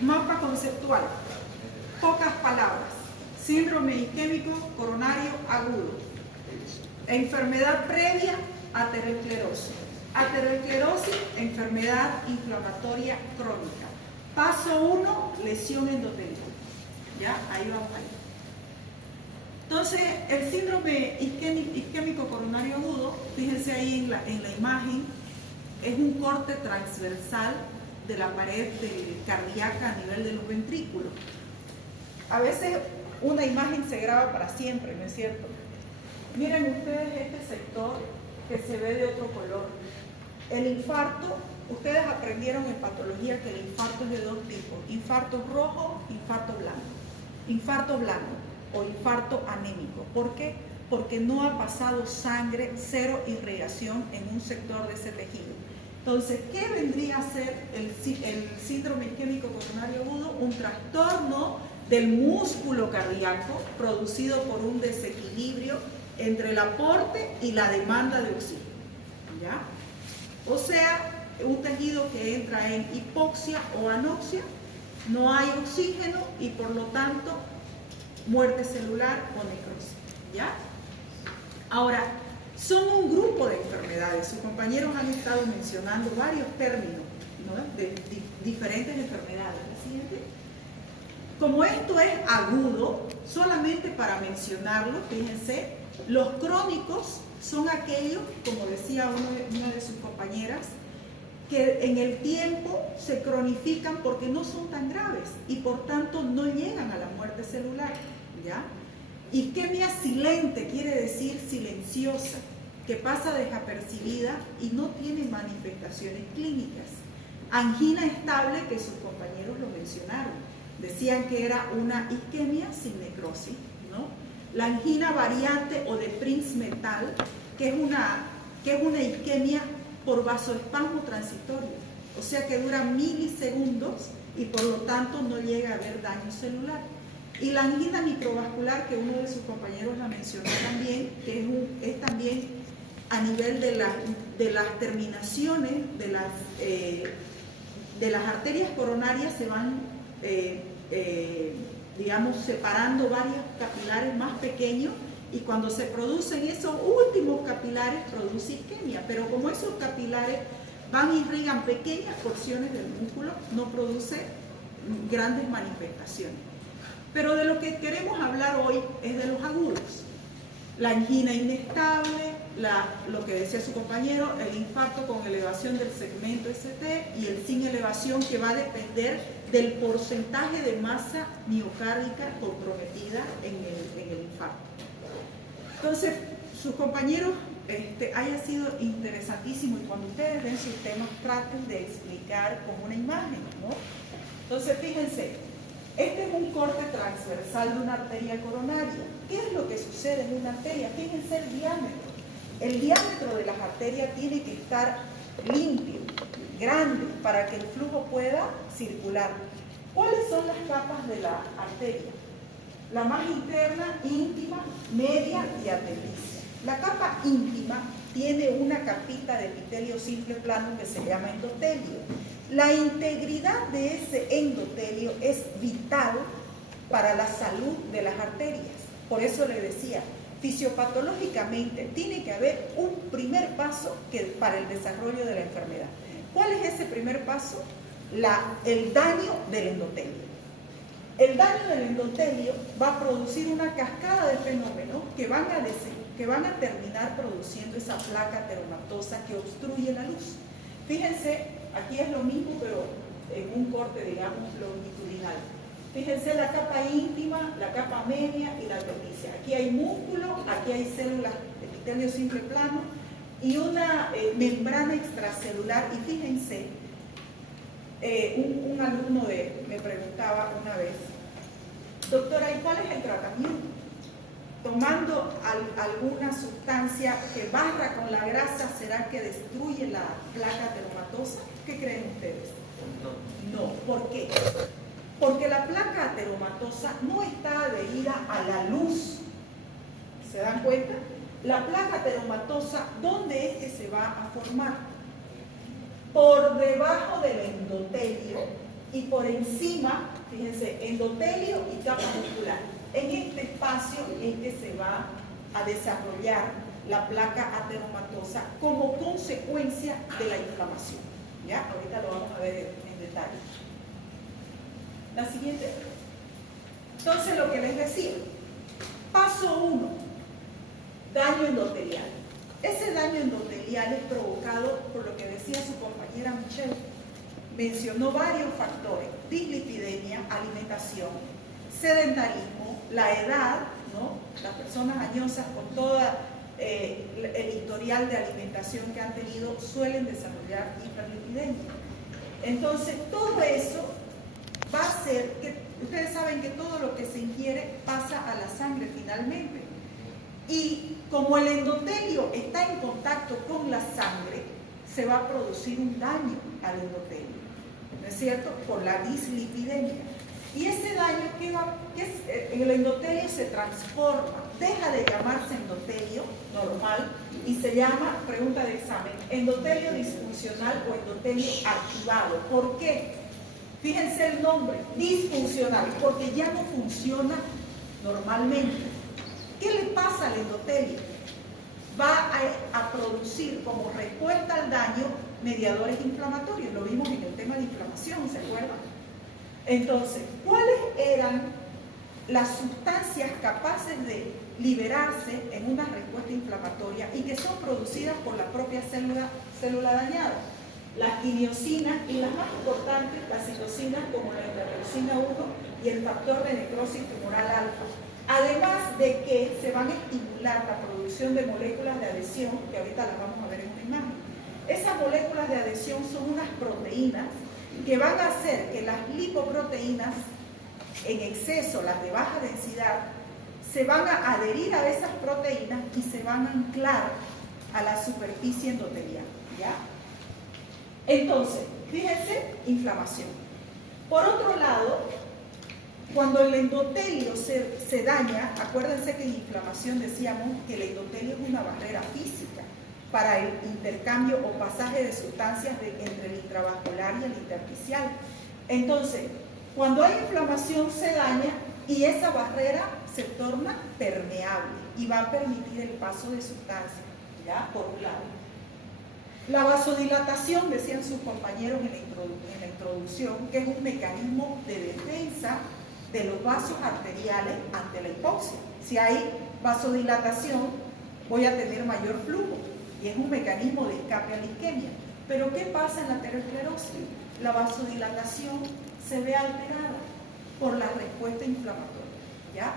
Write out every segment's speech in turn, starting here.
Mapa conceptual. Pocas palabras. Síndrome isquémico coronario agudo. Enfermedad previa, aterosclerosis. Aterosclerosis, enfermedad inflamatoria crónica. Paso 1, lesión endotelial. ¿Ya? Ahí vamos ahí. Entonces, el síndrome isquémico coronario agudo, fíjense ahí en la imagen, es un corte transversal de la pared cardíaca a nivel de los ventrículos. A veces una imagen se graba para siempre, ¿no es cierto? Miren ustedes este sector que se ve de otro color. El infarto, ustedes aprendieron en patología que el infarto es de dos tipos: infarto rojo, infarto blanco. Infarto blanco o infarto anémico. ¿Por qué? Porque no ha pasado sangre, cero irrigación en un sector de ese tejido. Entonces, ¿qué vendría a ser el síndrome isquémico coronario agudo? Un trastorno del músculo cardíaco producido por un desequilibrio entre el aporte y la demanda de oxígeno. ¿Ya? O sea, un tejido que entra en hipoxia o anoxia, no hay oxígeno y por lo tanto muerte celular o necrosis. ¿Ya? Ahora, son un grupo de enfermedades. Sus compañeros han estado mencionando varios términos, ¿no?, de diferentes enfermedades. ¿La siguiente? Como esto es agudo, solamente para mencionarlo, fíjense, los crónicos son aquellos, como decía una de sus compañeras, que en el tiempo se cronifican porque no son tan graves y por tanto no llegan a la muerte celular. ¿Ya? Isquemia silente quiere decir silenciosa, que pasa desapercibida y no tiene manifestaciones clínicas. Angina estable, que sus compañeros lo mencionaron, decían que era una isquemia sin necrosis, ¿no? La angina variante o de Prince-Metal, que es una isquemia por vasoespasmo transitorio, o sea que dura milisegundos y por lo tanto no llega a haber daño celular. Y la angina microvascular, que uno de sus compañeros la mencionó también, que es también a nivel de las terminaciones de las arterias coronarias, se van digamos separando varios capilares más pequeños, y cuando se producen esos últimos capilares produce isquemia, pero como esos capilares van y irrigan pequeñas porciones del músculo, no produce grandes manifestaciones. Pero de lo que queremos hablar hoy es de los agudos. La angina inestable, lo que decía su compañero, el infarto con elevación del segmento ST y el sin elevación, que va a depender del porcentaje de masa miocárdica comprometida en el infarto. Entonces, sus compañeros haya sido interesantísimo, y cuando ustedes ven sus temas traten de explicar con una imagen, ¿no? Entonces, fíjense. Este es un corte transversal de una arteria coronaria. ¿Qué es lo que sucede en una arteria? Fíjense el diámetro. El diámetro de las arterias tiene que estar limpio, grande, para que el flujo pueda circular. ¿Cuáles son las capas de la arteria? La más interna, íntima, media y adventicia. La capa íntima tiene una capita de epitelio simple plano que se llama endotelio. La integridad de ese endotelio es vital para la salud de las arterias. Por eso le decía, fisiopatológicamente tiene que haber un primer paso para el desarrollo de la enfermedad. ¿Cuál es ese primer paso? El daño del endotelio. El daño del endotelio va a producir una cascada de fenómenos que van a terminar produciendo esa placa ateromatosa que obstruye la luz. Fíjense, aquí es lo mismo, pero en un corte, digamos, longitudinal. Fíjense la capa íntima, la capa media y la adventicia. Aquí hay músculo, aquí hay células de epitelio simple plano y una membrana extracelular. Y fíjense, un alumno me preguntaba una vez, doctora, ¿y cuál es el tratamiento? Tomando alguna sustancia que barra con la grasa, ¿será que destruye la placa ateromatosa? ¿Qué creen ustedes? No. ¿Por qué? Porque la placa ateromatosa no está adherida a la luz. ¿Se dan cuenta? La placa ateromatosa, ¿dónde es que se va a formar? Por debajo del endotelio, y por encima, fíjense, endotelio y capa muscular. En este espacio es que se va a desarrollar la placa ateromatosa como consecuencia de la inflamación. ¿Ya? Ahorita lo vamos a ver en detalle. La siguiente. Entonces, lo que les decía, paso 1, daño endotelial. Ese daño endotelial es provocado por lo que decía su compañera Michelle. Mencionó varios factores: dislipidemia, alimentación, sedentarismo, la edad, ¿no? Las personas añosas con todo el historial de alimentación que han tenido suelen desarrollar hiperlipidemia. Entonces, todo eso va a hacer que, ustedes saben que todo lo que se ingiere pasa a la sangre finalmente. Y como el endotelio está en contacto con la sangre, se va a producir un daño al endotelio, ¿no es cierto? Por la dislipidemia. Y ese daño en el endotelio se transforma, deja de llamarse endotelio normal y se llama, pregunta de examen, endotelio disfuncional o endotelio activado. ¿Por qué? Fíjense el nombre, disfuncional, porque ya no funciona normalmente. ¿Qué le pasa al endotelio? Va a producir como respuesta al daño mediadores inflamatorios. Lo vimos en el tema de inflamación, ¿se acuerdan? Entonces, ¿cuáles eran las sustancias capaces de liberarse en una respuesta inflamatoria y que son producidas por la propia célula dañada? Las quimiosinas y las más importantes, las citocinas como la interleucina 1 y el factor de necrosis tumoral alfa. Además de que se van a estimular la producción de moléculas de adhesión, que ahorita las vamos a ver en una imagen. Esas moléculas de adhesión son unas proteínas que van a hacer que las lipoproteínas en exceso, las de baja densidad, se van a adherir a esas proteínas y se van a anclar a la superficie endotelial, ¿ya? Entonces, fíjense, inflamación. Por otro lado, cuando el endotelio se daña, acuérdense que en inflamación decíamos que el endotelio es una barrera física para el intercambio o pasaje de sustancias entre el intravascular y el intersticial. Entonces, cuando hay inflamación se daña y esa barrera se torna permeable y va a permitir el paso de sustancias, ¿ya? Por un lado. La vasodilatación, decían sus compañeros en la introducción, que es un mecanismo de defensa de los vasos arteriales ante la hipoxia. Si hay vasodilatación, voy a tener mayor flujo y es un mecanismo de escape a la isquemia. Pero ¿qué pasa en la aterosclerosis? La vasodilatación se ve alterada por la respuesta inflamatoria, ¿ya?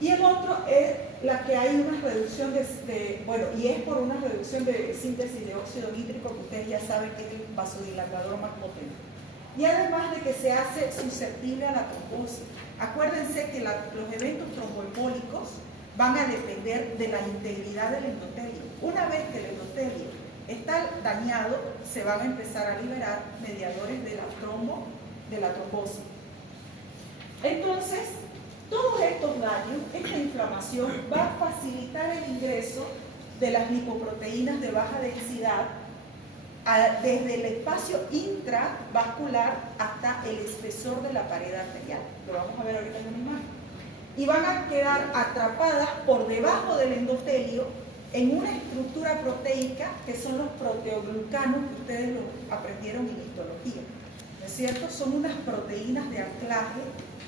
Y el otro es la que hay una reducción y es por una reducción de síntesis de óxido nítrico, que ustedes ya saben que es el vasodilatador más potente. Y además de que se hace susceptible a la trombosis. Acuérdense que los eventos tromboembólicos van a depender de la integridad del endotelio. Una vez que el endotelio está dañado, se van a empezar a liberar mediadores de la trombosis. Entonces, todos estos daños, esta inflamación va a facilitar el ingreso de las lipoproteínas de baja densidad desde el espacio intravascular hasta el espesor de la pared arterial. Lo vamos a ver ahorita en una imagen. Y van a quedar atrapadas por debajo del endotelio en una estructura proteica que son los proteoglucanos, que ustedes lo aprendieron en histología. ¿No es cierto? Son unas proteínas de anclaje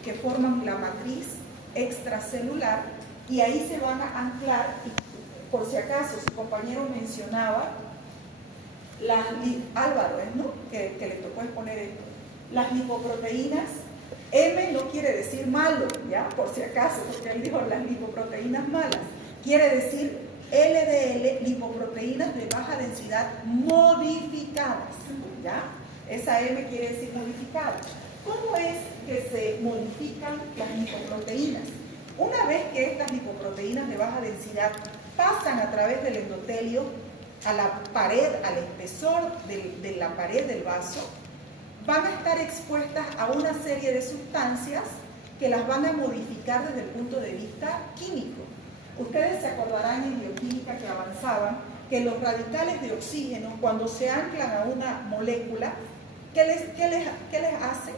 que forman la matriz extracelular y ahí se van a anclar. Y por si acaso su compañero mencionaba Álvaro, ¿no? Que le tocó exponer esto. Las lipoproteínas, M no quiere decir malo, ¿ya? Por si acaso, porque él dijo las lipoproteínas malas. Quiere decir LDL, lipoproteínas de baja densidad modificadas, ¿ya? Esa M quiere decir modificadas. ¿Cómo es que se modifican las lipoproteínas? Una vez que estas lipoproteínas de baja densidad pasan a través del endotelio a la pared, al espesor de la pared del vaso, van a estar expuestas a una serie de sustancias que las van a modificar desde el punto de vista químico. Ustedes se acordarán en bioquímica que avanzaban que los radicales de oxígeno, cuando se anclan a una molécula, ¿qué les hacen?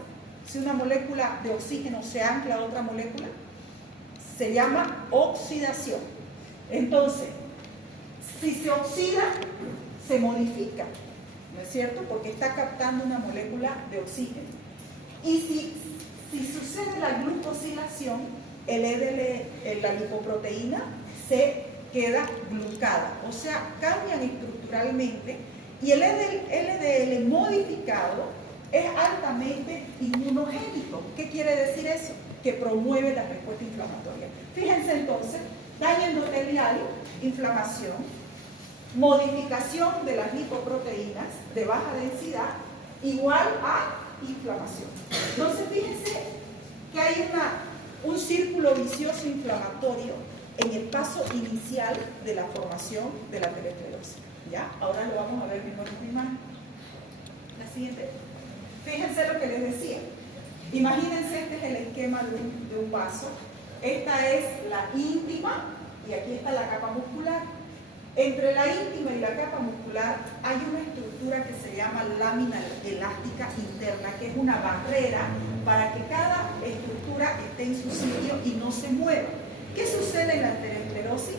Si una molécula de oxígeno se ancla a otra molécula, se llama oxidación. Entonces, si se oxida, se modifica, ¿no es cierto? Porque está captando una molécula de oxígeno. Y si sucede la glucosilación, la lipoproteína se queda glucada, o sea, cambian estructuralmente, y el LDL modificado es altamente inmunogénico. ¿Qué quiere decir eso? Que promueve la respuesta inflamatoria. Fíjense entonces, daño endotelial, inflamación, modificación de las lipoproteínas de baja densidad, igual a inflamación. Entonces fíjense que hay un círculo vicioso inflamatorio en el paso inicial de la formación de la aterosclerosis. ¿Ya? Ahora lo vamos a ver mismo en una imagen. La siguiente. Fíjense lo que les decía. Imagínense, este es el esquema de un vaso. Esta es la íntima y aquí está la capa muscular. Entre la íntima y la capa muscular hay una estructura que se llama lámina elástica interna, que es una barrera para que cada estructura esté en su sitio y no se mueva. ¿Qué sucede en la aterosclerosis?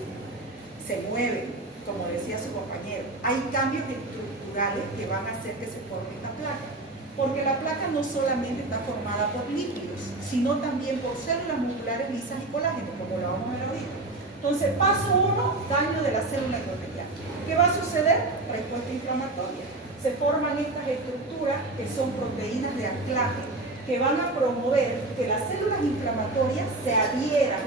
Se mueve, como decía su compañero. Hay cambios estructurales que van a hacer que se forme esta placa. Porque la placa no solamente está formada por lípidos, sino también por células musculares lisas y colágeno, como lo vamos a ver ahorita. Entonces, paso 1, daño de la célula endotelial. ¿Qué va a suceder? Respuesta inflamatoria. Se forman estas estructuras que son proteínas de anclaje que van a promover que las células inflamatorias se adhieran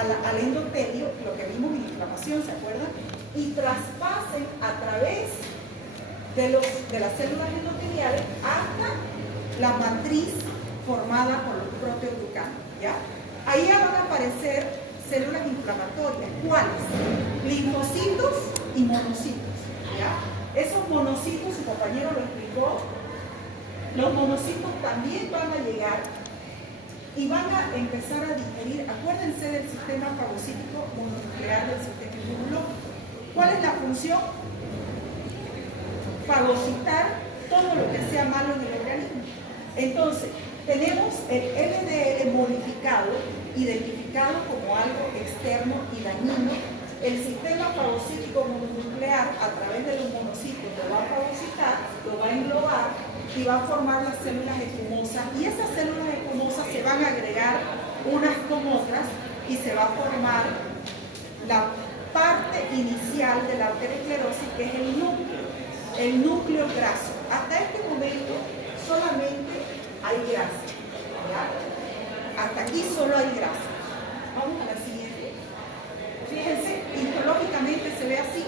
al endotelio, lo que vimos en inflamación, ¿se acuerdan? Y traspasen a través de las células endoteliales hasta la matriz formada por los proteoglucanos, ¿ya? Ahí van a aparecer células inflamatorias. ¿Cuáles? Linfocitos y monocitos, ¿ya? Esos monocitos, su compañero lo explicó, los monocitos también van a llegar y van a empezar a digerir. Acuérdense del sistema fagocítico mononuclear del sistema inmunológico. ¿Cuál es la función? Fagocitar todo lo que sea malo en el organismo. Entonces, tenemos el LDL modificado, identificado como algo externo y dañino. El sistema fagocítico mononuclear, a través de los monocitos, lo va a fagocitar, lo va a englobar y va a formar las células escumosas. Y esas células escumosas se van a agregar unas con otras y se va a formar la parte inicial de la aterosclerosis, que es el núcleo graso. Hasta este momento solamente hay grasa, ¿ya? Hasta aquí solo hay grasa. Vamos a la siguiente. Fíjense, histológicamente se ve así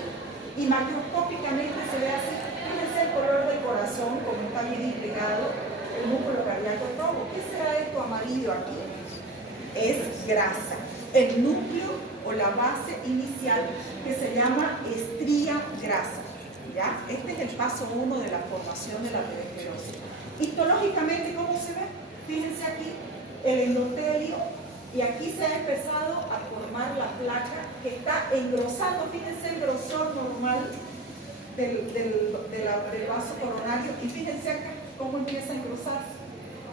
y macroscópicamente se ve así. Fíjense el color del corazón, como está bien integrado, el músculo cardíaco todo. ¿Qué será esto amarillo aquí? Es grasa. El núcleo o la base inicial que se llama estría grasa. ¿Ya? Este es el paso 1 de la formación de la aterosclerosis. Histológicamente, ¿cómo se ve? Fíjense aquí, el endotelio, y aquí se ha empezado a formar la placa que está engrosando. Fíjense el grosor normal del vaso coronario, y fíjense acá cómo empieza a engrosarse.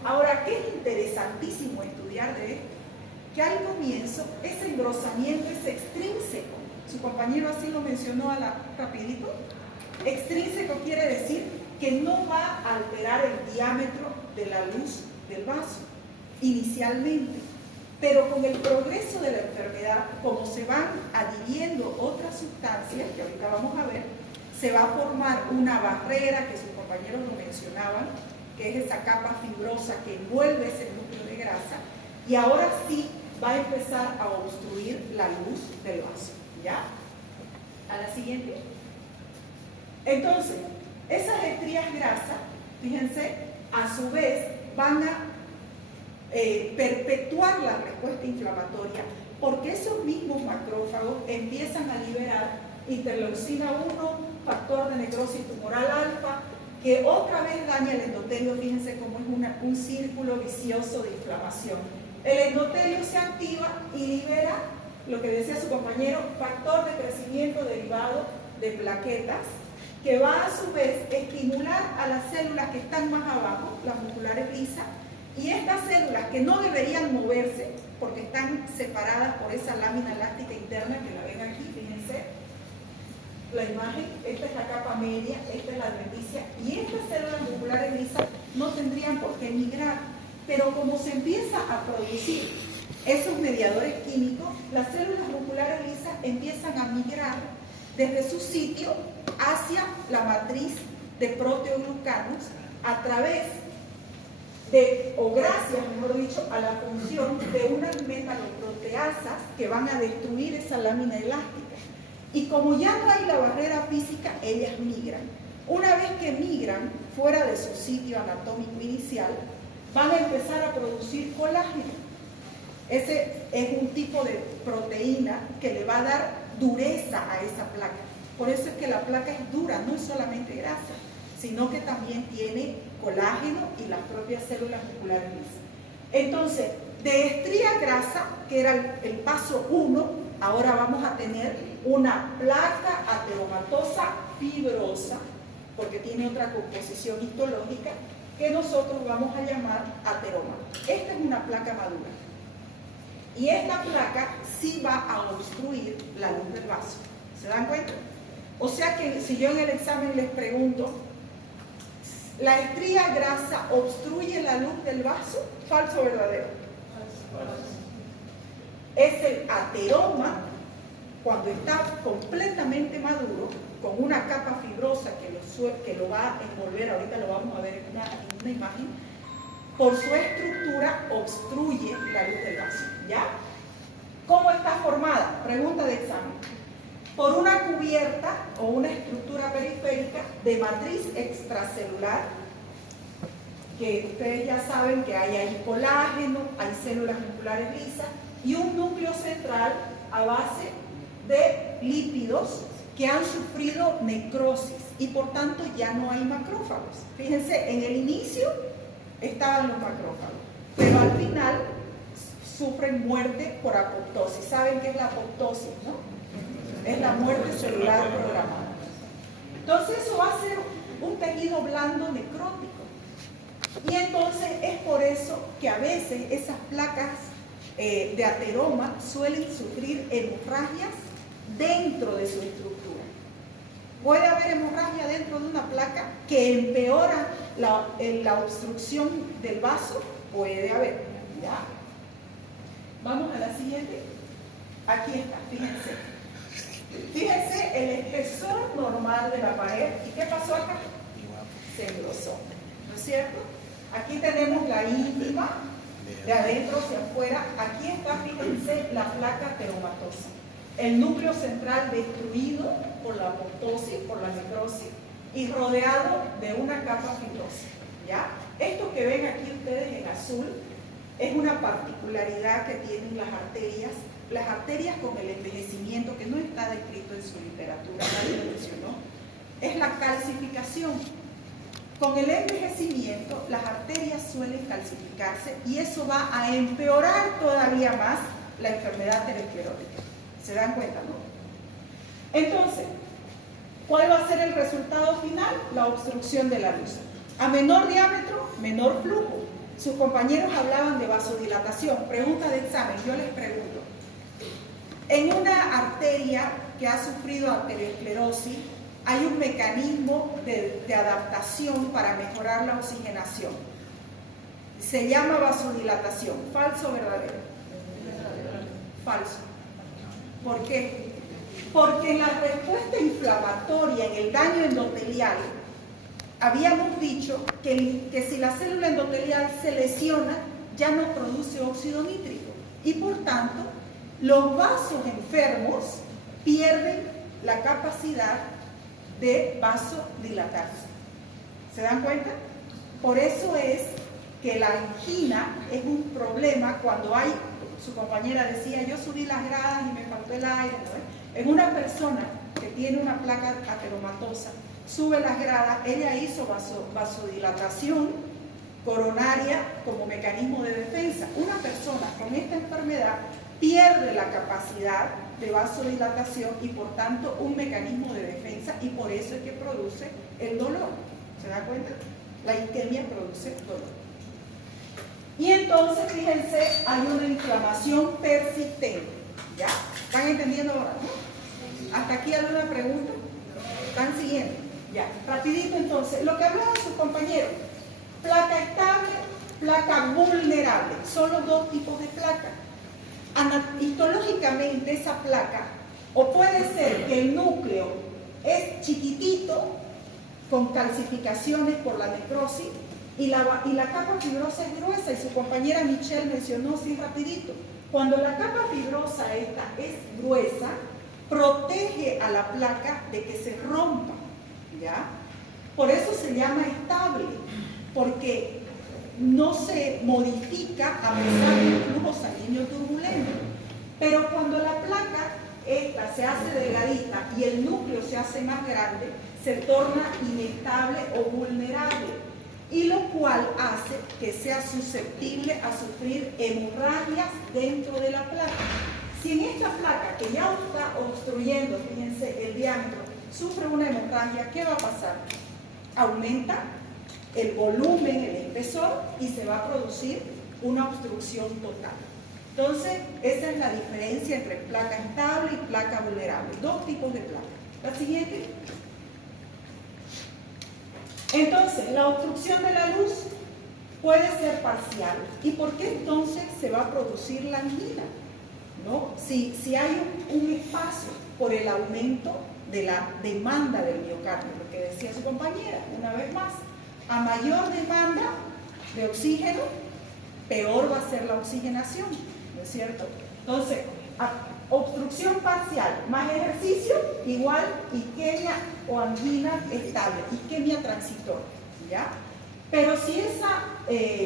Ahora, ¿qué es interesantísimo estudiar de esto? Que al comienzo ese engrosamiento es extrínseco. Su compañero así lo mencionó rapidito. Extrínseco quiere decir que no va a alterar el diámetro de la luz del vaso inicialmente, pero con el progreso de la enfermedad, como se van adhiriendo otras sustancias que ahorita vamos a ver, se va a formar una barrera que sus compañeros lo mencionaban, que es esa capa fibrosa que envuelve ese núcleo de grasa, y ahora sí va a empezar a obstruir la luz del vaso. ¿Ya? A la siguiente. Entonces, esas estrías grasas, fíjense, a su vez van a perpetuar la respuesta inflamatoria, porque esos mismos macrófagos empiezan a liberar interleucina 1, factor de necrosis tumoral alfa, que otra vez daña el endotelio. Fíjense cómo es un círculo vicioso de inflamación. El endotelio se activa y libera, lo que decía su compañero, factor de crecimiento derivado de plaquetas, que va a su vez estimular a las células que están más abajo, las musculares lisas, Y estas células que no deberían moverse, porque están separadas por esa lámina elástica interna que la ven aquí, fíjense, la imagen, esta es la capa media, esta es la adventicia, y estas células musculares lisas no tendrían por qué migrar, pero como se empieza a producir esos mediadores químicos, las células musculares lisas empiezan a migrar desde su sitio hacia la matriz de proteoglucanos a través de, o gracias, mejor dicho, a la función de unas metaloproteasas que van a destruir esa lámina elástica. Y como ya no hay la barrera física, ellas migran. Una vez que migran fuera de su sitio anatómico inicial, van a empezar a producir colágeno. Ese es un tipo de proteína que le va a dar dureza a esa placa. Por eso es que la placa es dura, no es solamente grasa, sino que también tiene colágeno y las propias células musculares lisas. Entonces, de estría grasa, que era el paso 1, ahora vamos a tener una placa ateromatosa fibrosa, porque tiene otra composición histológica, que nosotros vamos a llamar ateroma. Esta es una placa madura. Y esta placa sí va a obstruir la luz del vaso. ¿Se dan cuenta? O sea que si yo en el examen les pregunto, ¿la estría grasa obstruye la luz del vaso? ¿Falso o verdadero? Falso. Es el ateroma cuando está completamente maduro, con una capa fibrosa que lo va a envolver, ahorita lo vamos a ver en una imagen, por su estructura obstruye la luz del vaso. ¿Ya? ¿Cómo está formada? Pregunta de examen. Por una cubierta o una estructura periférica de matriz extracelular, que ustedes ya saben que hay ahí colágeno, hay células musculares lisas, y un núcleo central a base de lípidos que han sufrido necrosis y por tanto ya no hay macrófagos. Fíjense, en el inicio estaban los macrófagos, pero al final sufren muerte por apoptosis. ¿Saben qué es la apoptosis, no? Es la muerte celular programada. Entonces eso va a ser un tejido blando necrótico. Y entonces es por eso que a veces esas placas de ateroma suelen sufrir hemorragias dentro de su estructura. Puede haber hemorragia dentro de una placa que empeora la obstrucción del vaso, puede haber. ¿Ya? Vamos a la siguiente. Aquí está, fíjense. Fíjense el espesor normal de la pared. ¿Y qué pasó acá? Se engrosó, ¿no es cierto? Aquí tenemos la íntima, de adentro hacia afuera. Aquí está, fíjense, la placa ateromatosa. El núcleo central destruido por la apoptosis, por la necrosis, y rodeado de una capa fibrosa. ¿Ya? Esto que ven aquí ustedes en azul es una particularidad que tienen las arterias. Las arterias con el envejecimiento, que no está descrito en su literatura, nadie lo mencionó, es la calcificación. Con el envejecimiento, las arterias suelen calcificarse y eso va a empeorar todavía más la enfermedad aterosclerótica. ¿Se dan cuenta, no? Entonces, ¿cuál va a ser el resultado final? La obstrucción de la luz. A menor diámetro, menor flujo. Sus compañeros hablaban de vasodilatación. Pregunta de examen, yo les pregunto. En una arteria que ha sufrido aterosclerosis, hay un mecanismo de adaptación para mejorar la oxigenación. Se llama vasodilatación. ¿Falso o verdadero? Falso. ¿Por qué? Porque en la respuesta inflamatoria, en el daño endotelial, habíamos dicho que si la célula endotelial se lesiona, ya no produce óxido nítrico. Y por tanto, los vasos enfermos pierden la capacidad de vasodilatarse. ¿Se dan cuenta? Por eso es que la angina es un problema cuando hay, su compañera decía, yo subí las gradas y me faltó el aire, ¿no? En una persona que tiene una placa ateromatosa, sube las gradas, ella hizo vasodilatación coronaria como mecanismo de defensa. Una persona con esta enfermedad pierde la capacidad de vasodilatación y por tanto un mecanismo de defensa, y por eso es que produce el dolor. ¿Se da cuenta? La isquemia produce dolor. entonces, fíjense, hay una inflamación persistente. ¿Ya? ¿Están entendiendo ahora? ¿No? ¿Hasta aquí alguna pregunta? ¿Están siguiendo? Ya, rapidito entonces. Lo que hablaban sus compañeros. Placa estable, placa vulnerable. Son los dos tipos de placa. Histológicamente esa placa, o puede ser que el núcleo es chiquitito, con calcificaciones por la necrosis, y la capa fibrosa es gruesa, y su compañera Michelle mencionó así rapidito. Cuando la capa fibrosa esta es gruesa, protege a la placa de que se rompa, ¿ya? Por eso se llama estable, porque no se modifica a pesar del flujo sanguíneo turbulento. Pero cuando la placa esta se hace delgadita y el núcleo se hace más grande, se torna inestable o vulnerable, y lo cual hace que sea susceptible a sufrir hemorragias dentro de la placa. Si en esta placa que ya está obstruyendo, fíjense, el diámetro, sufre una hemorragia, ¿qué va a pasar? Aumenta el volumen, el espesor, y se va a producir una obstrucción total. Entonces, esa es la diferencia entre placa estable y placa vulnerable. Dos tipos de placa. La siguiente. Entonces, la obstrucción de la luz puede ser parcial. ¿Y por qué entonces se va a producir la angina? ¿No? Si hay un espacio por el aumento de la demanda del miocardio, lo que decía su compañera, una vez más, a mayor demanda de oxígeno, peor va a ser la oxigenación, ¿no es cierto? Entonces, obstrucción parcial más ejercicio igual isquemia o angina estable, isquemia transitoria, ¿ya? Pero si esa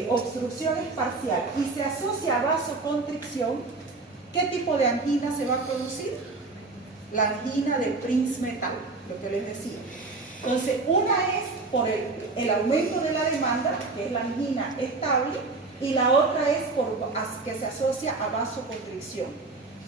obstrucción es parcial y se asocia a vasoconstricción, ¿qué tipo de angina se va a producir? La angina de Prince-Metal, lo que les decía. Entonces, una es por el aumento de la demanda, que es la angina estable, y la otra es que se asocia a vasoconstricción.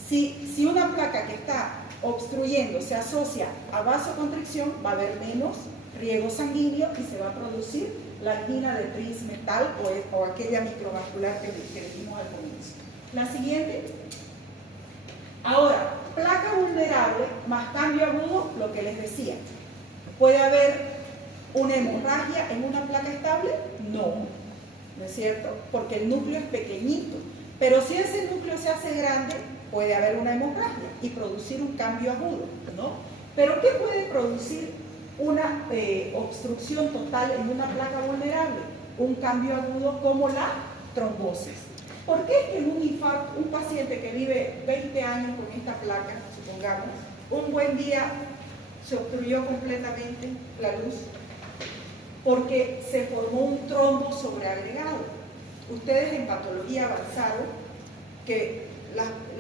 Si una placa que está obstruyendo se asocia a vasoconstricción, va a haber menos riego sanguíneo y se va a producir la angina de Prince-Metal o aquella microvascular que dijimos al comienzo. La siguiente. Ahora, placa vulnerable más cambio agudo, lo que les decía. ¿Puede haber una hemorragia en una placa estable? No, ¿no es cierto? Porque el núcleo es pequeñito. Pero si ese núcleo se hace grande, puede haber una hemorragia y producir un cambio agudo, ¿no? Pero ¿qué puede producir una obstrucción total en una placa vulnerable? Un cambio agudo como la trombosis. ¿Por qué es que en un infarto, un paciente que vive 20 años con esta placa, supongamos, un buen día se obstruyó completamente la luz? Porque se formó un trombo sobreagregado. Ustedes en patología avanzada, que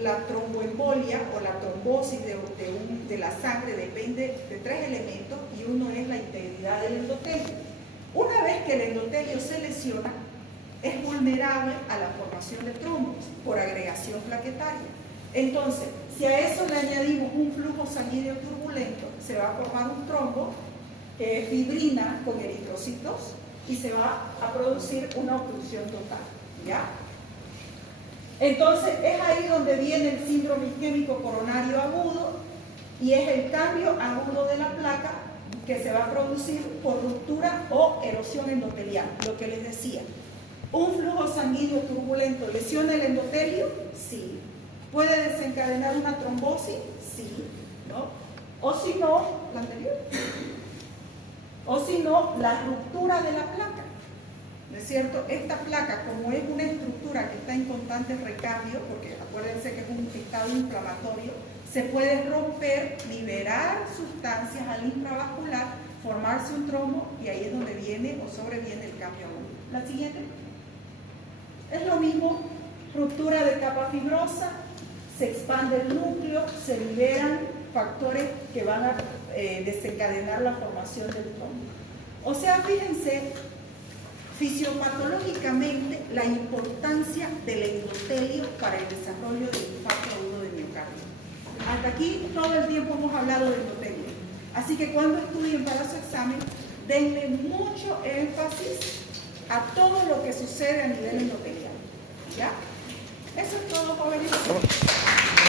la tromboembolia o la trombosis de la sangre depende de tres elementos, y uno es la integridad del endotelio. Una vez que el endotelio se lesiona, es vulnerable a la formación de trombos por agregación plaquetaria. Entonces, si a eso le añadimos un flujo sanguíneo turbulento, se va a formar un trombo que es fibrina con eritrocitos y se va a producir una obstrucción total, ¿ya? Entonces, es ahí donde viene el síndrome isquémico coronario agudo, y es el cambio agudo de la placa que se va a producir por ruptura o erosión endotelial, lo que les decía. ¿Un flujo sanguíneo turbulento lesiona el endotelio? Sí. ¿Puede desencadenar una trombosis? Sí, ¿no? O si no, la anterior. O si no, la ruptura de la placa. ¿No es cierto? Esta placa, como es una estructura que está en constante recambio, porque acuérdense que es un estado inflamatorio, se puede romper, liberar sustancias al intravascular, formarse un trombo, y ahí es donde viene o sobreviene el cambio agudo. La siguiente. Es lo mismo, ruptura de capa fibrosa, se expande el núcleo, se liberan factores que van a desencadenar la formación del trombo. O sea, fíjense, fisiopatológicamente, la importancia del endotelio para el desarrollo del infarto agudo de miocardio. Hasta aquí todo el tiempo hemos hablado de endotelio. Así que cuando estudien para su examen, denle mucho énfasis a todo lo que sucede a nivel endotelial. Eso es todo, jovencitos.